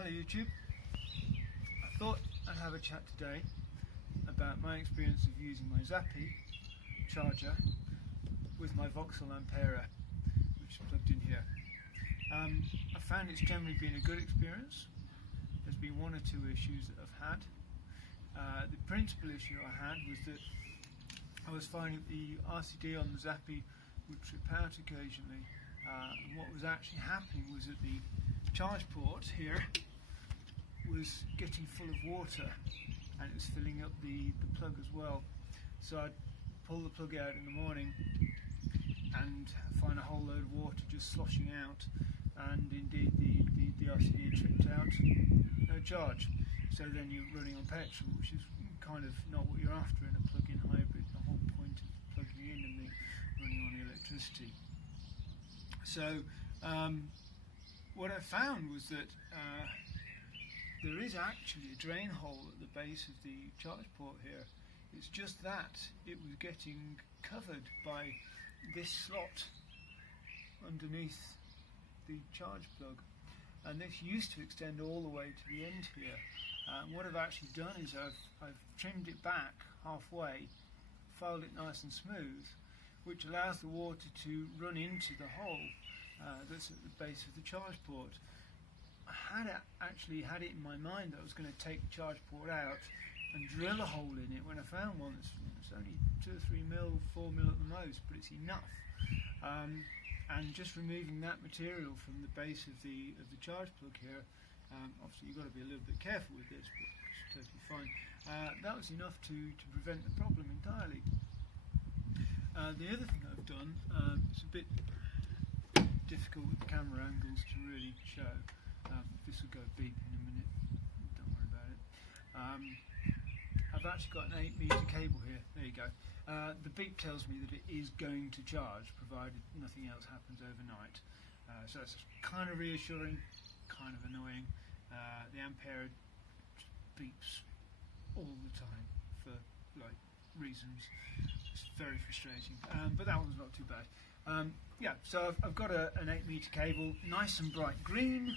Hello YouTube. I thought I'd have a chat today about my experience of using my Zappi charger with my Vauxhall Ampera, which is plugged in here. I found it's generally been a good experience. There's been one or two issues that I've had. The principal issue I had was that I was finding the RCD on the Zappi would trip out occasionally, and what was actually happening was that the charge port here was getting full of water and it was filling up the plug as well. So I'd pull the plug out in the morning and find a whole load of water just sloshing out, and indeed the RCD tripped out, no charge. So then you're running on petrol, which is kind of not what you're after in a plug-in hybrid. The whole point is plugging in and then running on the electricity. So what I found was that there is actually a drain hole at the base of the charge port here. It's just that it was getting covered by this slot underneath the charge plug, and this used to extend all the way to the end here. What I've actually done is I've trimmed it back halfway, filed it nice and smooth, which allows the water to run into the hole that's at the base of the charge port. I actually had it in my mind that I was going to take the charge port out and drill a hole in it when I found one. It's only 2 or 3 mil, 4 mil at the most, but it's enough. And just removing that material from the base of the charge plug here, obviously you've got to be a little bit careful with this, but it's totally fine. That was enough to prevent the problem entirely. The other thing I've done, it's a bit difficult with the camera angles to really show. This will go beep in a minute, don't worry about it. I've actually got an 8-metre cable here, there you go. The beep tells me that it is going to charge, provided nothing else happens overnight. So that's kind of reassuring, kind of annoying. The Ampera beeps all the time for reasons. It's very frustrating, but that one's not too bad. Yeah, so I've got an 8-metre cable, nice and bright green,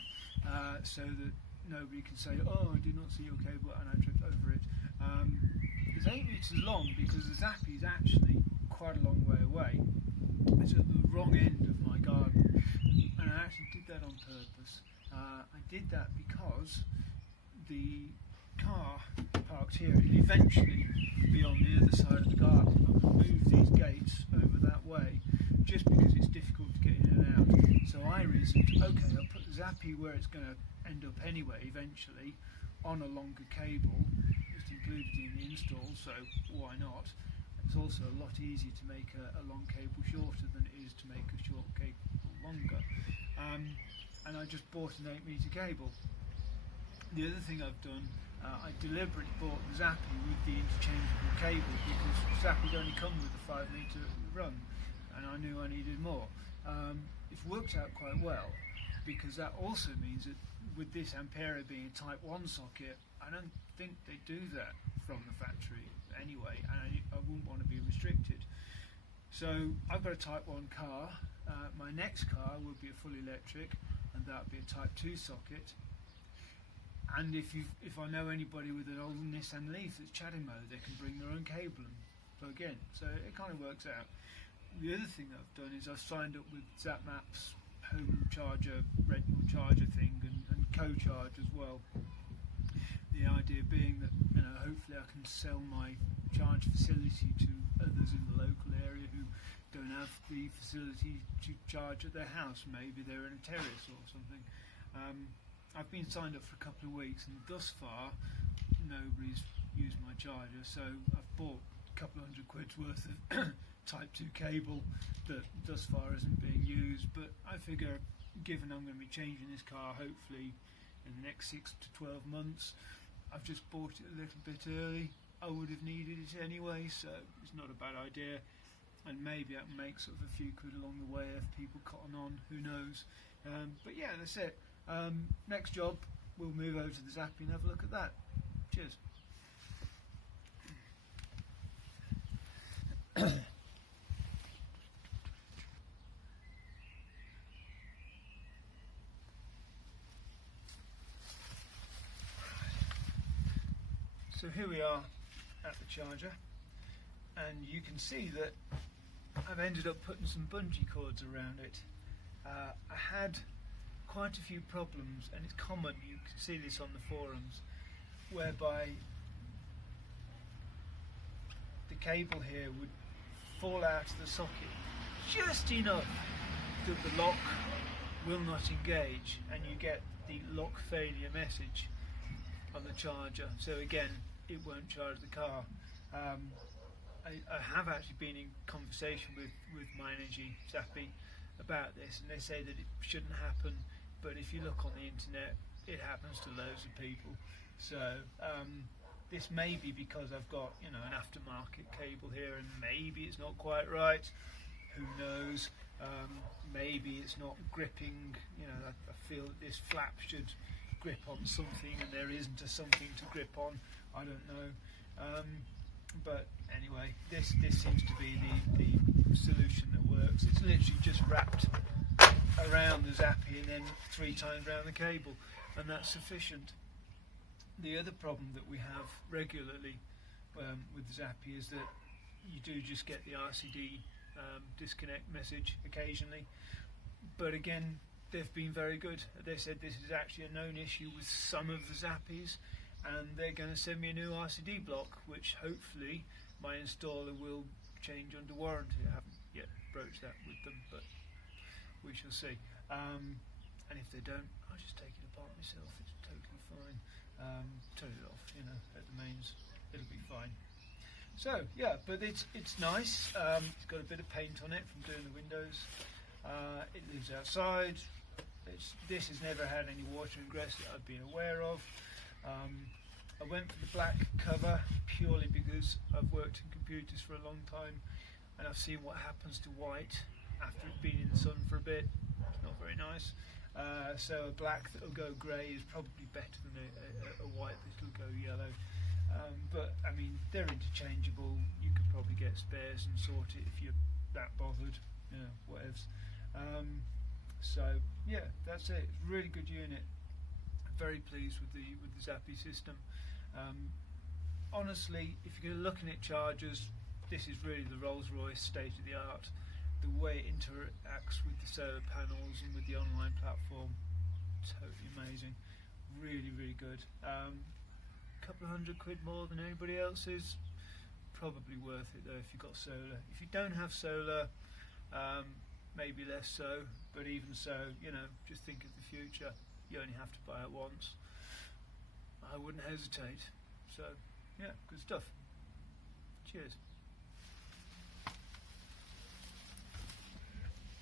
so that nobody can say, oh, I did not see your cable and I tripped over it. It's 8 metres long because the Zappi is actually quite a long way away. It's at the wrong end of my garden, and I actually did that on purpose. I did that because the car parked here will eventually be on the other side of the garden. I'm going to move these gates over that way just because it's difficult to get in and out. So I reasoned, okay, I'll put the Zappi where it's going to end up anyway eventually, on a longer cable. It's included in the install, so why not? It's also a lot easier to make a long cable shorter than it is to make a short cable longer. And I just bought an 8-metre cable. The other thing I've done, I deliberately bought the Zappi with the interchangeable cable because Zappi's only come with a 5-metre run, and I knew I needed more. It's worked out quite well, because that also means that with this Ampera being a Type 1 socket, I don't think they do that from the factory anyway, and I wouldn't want to be restricted. So I've got a Type 1 car. My next car will be a full electric, and that will be a Type 2 socket. And if I know anybody with an old Nissan Leaf that's chatting mode, they can bring their own cable and plug in. So it kind of works out. The other thing that I've done is I've signed up with ZapMap's home charger, rental charger thing, and co-charge as well. The idea being that hopefully I can sell my charge facility to others in the local area who don't have the facility to charge at their house. Maybe they're in a terrace or something. I've been signed up for a couple of weeks, and thus far nobody's used my charger, so I've bought a couple of £100 worth of Type 2 cable that thus far isn't being used. But I figure, given I'm going to be changing this car hopefully in the next 6 to 12 months, I've just bought it a little bit early. I would have needed it anyway, so it's not a bad idea, and maybe I can make sort of a few quid along the way if people cotton on, who knows. But yeah, that's it. Next job, we'll move over to the Zappi and have a look at that. Cheers. So here we are at the charger, and you can see that I've ended up putting some bungee cords around it. I had quite a few problems, and it's common, you can see this on the forums, whereby the cable here would fall out of the socket just enough that the lock will not engage, and you get the lock failure message on the charger. So again, it won't charge the car. I have actually been in conversation with My Energy Zappi about this, and they say that it shouldn't happen, but if you look on the internet, it happens to loads of people. So this may be because I've got, you know, an aftermarket cable here, and maybe it's not quite right. Who knows? Maybe it's not gripping. You know, I feel that this flap should grip on something, and there isn't a something to grip on. I don't know. But anyway, this seems to be the solution that works. It's literally just wrapped around the Zappi and then 3 times around the cable, and that's sufficient. The other problem that we have regularly with the Zappi is that you do just get the RCD disconnect message occasionally, but again, they've been very good. They said this is actually a known issue with some of the Zappis, and they're going to send me a new RCD block, which hopefully my installer will change under warranty. I haven't yet broached that with them, but we shall see. And if they don't, I'll just take it apart myself. It's totally fine. Turn it off, you know, at the mains. It'll be fine. So yeah, but it's nice. It's got a bit of paint on it from doing the windows. It lives outside. This has never had any water ingress that I've been aware of. I went for the black cover purely because I've worked in computers for a long time, and I've seen what happens to white after it's been in the sun for a bit. It's not very nice. So a black that will go grey is probably better than a white that will go yellow. But I mean, they're interchangeable. You could probably get spares and sort it if you're that bothered. You know, whatevs. So yeah, that's it. It's a really good unit. Very pleased with the Zappi system. Honestly, if you're looking at chargers, this is really the Rolls-Royce state of the art. The way it interacts with the solar panels and with the online platform, totally amazing. Really, really good. Couple of £100 more than anybody else's. Probably worth it though if you've got solar. If you don't have solar, maybe less so. But even so, you know, just think of the future. You only have to buy it once. I wouldn't hesitate. So, yeah, good stuff. Cheers.